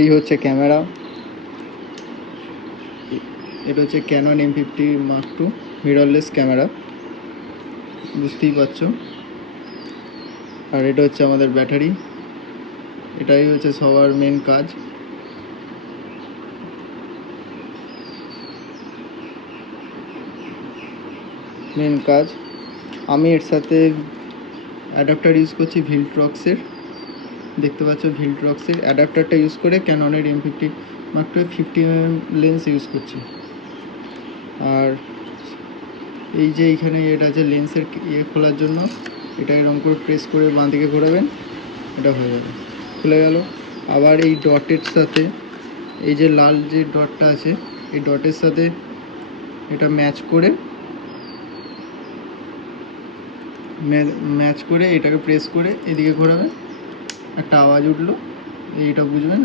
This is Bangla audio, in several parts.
এই হচ্ছে ক্যামেরা, এটা হচ্ছে Canon M50 Mark II mirrorless camera, বুঝতেই পারছো। আর এটা হচ্ছে আমাদের ব্যাটারি, এটাই হচ্ছে সবার মেন কাজ। আমি এর সাথে অ্যাডাপ্টার ইউজ করছি ভিলট্রক্সের, দেখতে পাচ্ছ ভিলট্রক্সের অ্যাডাপ্টারটা ইউজ করে ক্যাননের M50 Mark II 50mm lens use করছি। আর এই যে এইখানে এটা আছে লেন্সের খোলার জন্য, এটা এরকম করে প্রেস করে বাঁ দিকে ঘোরাবেন, এটা হয়ে যাবে, খুলে গেল। আবার এই ডটের সাথে এই যে লাল যে ডটটা আছে, এই ডটের সাথে এটা ম্যাচ করে এটাকে প্রেস করে এদিকে ঘোরাবেন, একটা আওয়াজ উঠলো, এইটা বুঝবেন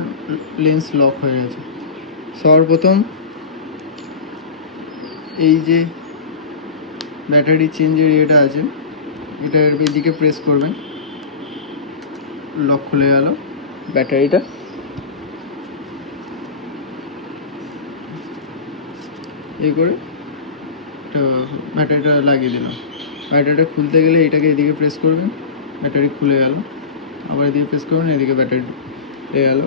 লেন্স লক হয়ে গেছে। সর্বপ্রথম এই যে ব্যাটারি চেঞ্জের এটা আছে, এটা এদিকে প্রেস করবেন, লক খুলে গেল ব্যাটারিটা। এই করে ব্যাটারিটা লাগিয়ে দিলাম। ব্যাটারিটা খুলতে গেলে এটাকে এদিকে প্রেস করবেন, ব্যাটারি খুলে গেল, আবার এদিকে প্রেস করবেন, এদিকে ব্যাটারি ঢুকে গেল,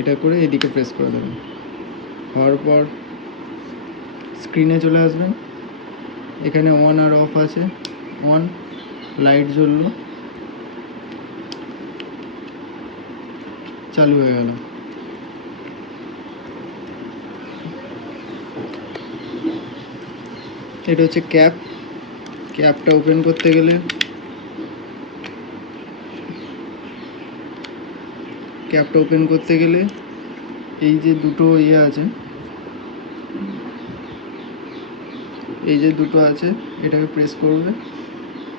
এটা করে এদিকে প্রেস করে দেবেন। হওয়ার পর স্ক্রিনে চলে আসবেন, এখানে অন আর অফ আছে, অন লাইট জ্বললো, চালু হয়ে গেল। এটা হচ্ছে ক্যাপটা ওপেন করতে গেলে এই যে দুটো আছে, এই যে দুটো আছে, এটাকে প্রেস করবে,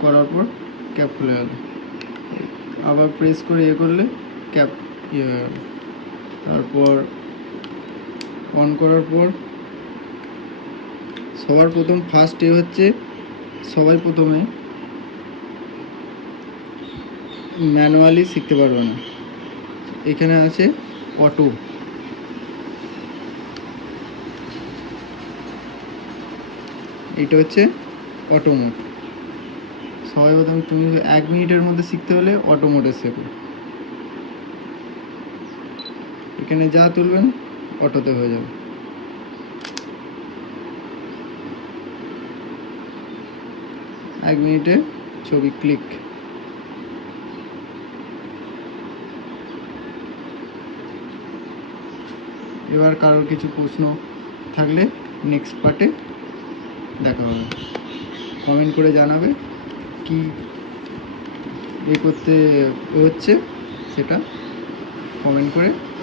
করার পর ক্যাপ খুলে গেল। আবার প্রেস করে করলে ক্যাপ হয়ে গেল। তারপর অন করার পর সবার প্রথম হচ্ছে সবাই প্রথমে ম্যানুয়ালি শিখতে পারবে না, এখানে আছে অটো, এটা হচ্ছে অটো মোড। সবাই প্রথমে তুমি 1 মিনিটের মধ্যে শিখতে হলে অটো মোডে শেখো, এখানে যা তুলবেন অটোতে হয়ে যাবে। এক মিনিটে ছবি ক্লিক। এবার কারোর কিছু প্রশ্ন থাকলে নেক্সট পার্টে দেখা হবে, কমেন্ট করে জানাবে কি করতে হচ্ছে, সেটা কমেন্ট করে